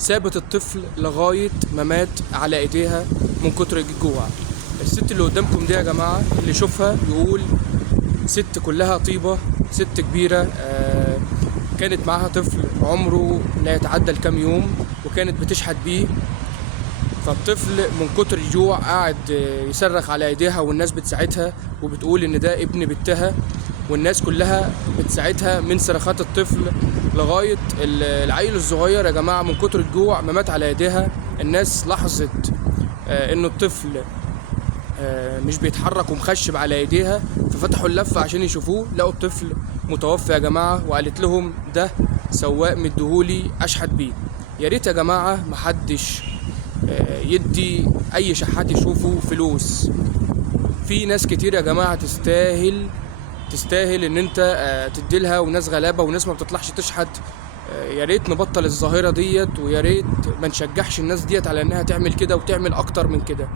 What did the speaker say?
سابت الطفل لغاية ما مات على ايديها من كتر الجوع. الست اللي قدامكم دي يا جماعة اللي يشوفها يقول ست كلها طيبة، ست كبيرة، كانت معاها طفل عمره لا يتعدى الكام يوم وكانت بتشحت بيه. فالطفل من كتر الجوع قاعد يصرخ على ايديها والناس بتساعدها وبتقول ان ده ابن بنتها، والناس كلها بتساعدها من صرخات الطفل لغاية العيل الصغير يا جماعة من كتر الجوع ما مات على ايديها. الناس لاحظت انه الطفل مش بيتحرك ومخشب على ايديها، ففتحوا اللفة عشان يشوفوه، لقوا الطفل متوفى يا جماعة. وقالت لهم ده سواق مديهولي اشحت بيه. يا ريت يا جماعة محدش يدي اي شحات يشوفه فلوس. في ناس كتير يا جماعة تستاهل ان انت تديلها، وناس غلابة وناس ما بتطلعش تشحت. يا ريت نبطل الظاهرة ديت، ويا ريت ما نشجعش الناس ديت على انها تعمل كده وتعمل اكتر من كده.